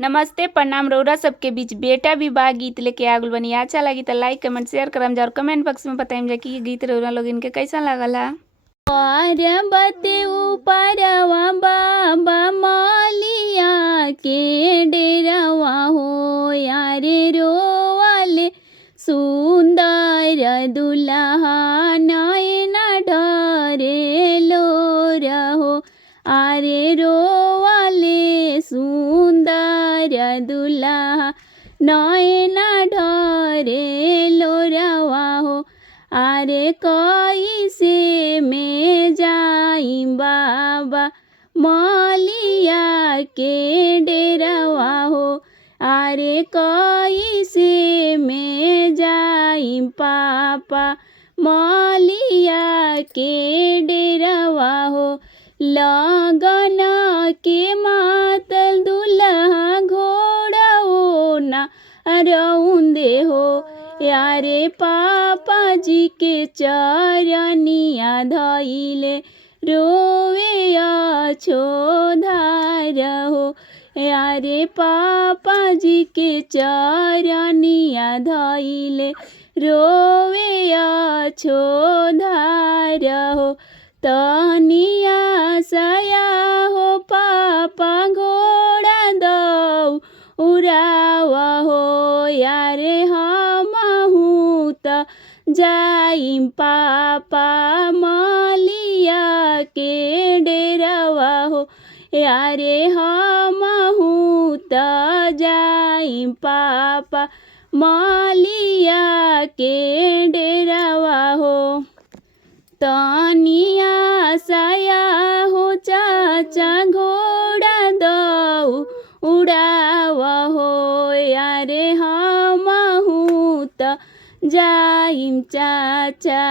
नमस्ते प्रणाम रउरा सबके बीच बेटा विवाह गीत लेके आगुल बनी। अच्छा लगी तो लाइक कमेंट शेयर करम जा और कमेंट बॉक्स में बताइम जा कि गीत रउरा लोग इनके कैसा लागल है। पर्वते ऊपरवा बाबा मालिया के डेरवा हो यारे रोवाले सुंदर दुल्हा नयन ढरे लो रहो आरे रोवाले सुंदर दुल्हा नयन ढरे लो रवा हो आरे कैसे में जाइम बाबा मलिया के डेरवा हो आरे कैसे में जाइम पापा मलिया के डेरवा हो लगन के मातल दुल्हा घोड़ा हो ना रउंदे हो यारे पापा जी के चरनिया धइले रोवे अछोधार हो यारे पापा जी के चरनिया धइले रोवे अछोधार हो तनिया सया हो पापा घोड़ा दौ उरावा हो यारे हमहू त जाइम पापा मलिया के डेरवा हो यारे हमहू त जाइम पापा मलिया के डेरवा हो तनिया सया हो चाचा घोड़ा दौ उड़ावा हो यारे हमहू त जाइम चाचा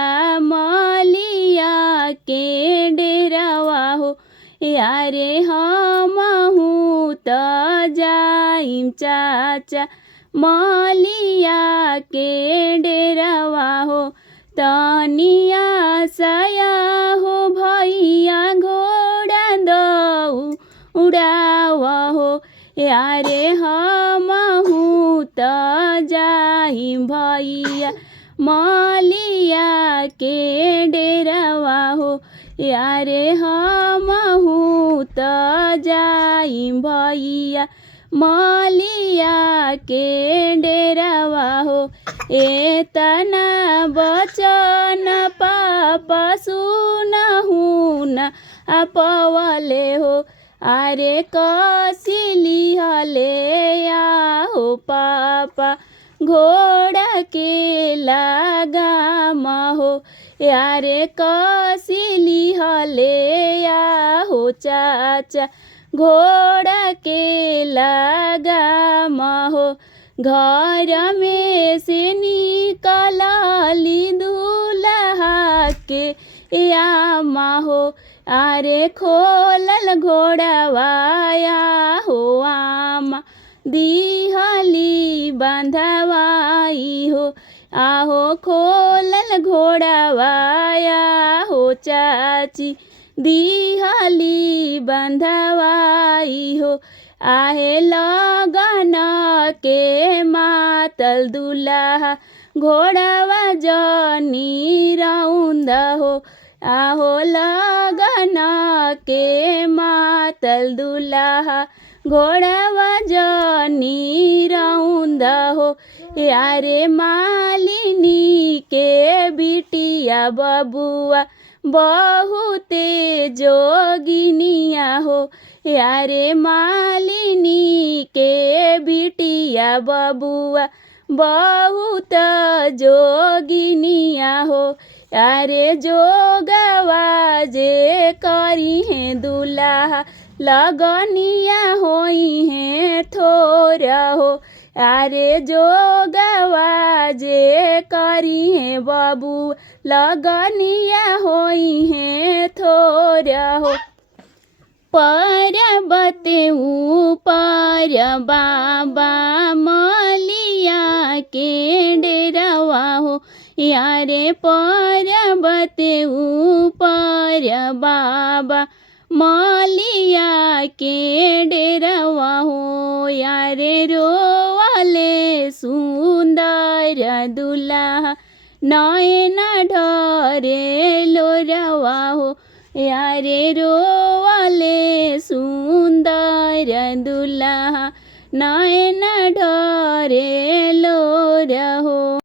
मलिया के डेरवा हो यारे हमहू त जाइम चाचा मलिया के डेरवा हो तनिया सया हो भैया घोड़ा दौ उड़ावा हो यारे हमहू त जाइम भैया मलिया के डेरवा हो यारे हमहू त जाइम भैया मलिया के डेरवा हो एतना बचन पापा सुनहु न अपवले हो आरे कसिली हले हो पापा घोड़ा के लगाम हो यारे कसिली हले हो चाचा घोड़ा के लगाम हो घर में से निकलली दूल्हा के यामा हो आरे खोलल घोड़ावाया हो आमा दिहली बंधवाई हो आहो खोलल घोड़ावाया हो चाची दिहली बंधवाई हो आहे लगन के मातल दुल्हा घोड़ावा जनी रउंद हो आहो लगन के मातल दुल्हा घोड़ावा जनी रउंद हो यारे मालिनी के बिटिया बबुआ बहुते जोगिनिया हो यारे मालिनी के बिटिया बबुआ बहुत जोगिनिया हो यारे जोगवा जे करी है दुल्हा लगनिया होई है थोरा हो यारे जोगवा जे करी है बाबू लगनिया होई है थोरा हो पर्वते ऊपर बाबा मलिया के डेरवा हो यारे पर्वते ऊपर बाबा मालिया के डेरवा हो यारे रोवाले सुंदर दुल्हा नयन ढरे लोरवा हो यारे रोवाले सुंदर दुल्हा नयन ढरे लोर हो।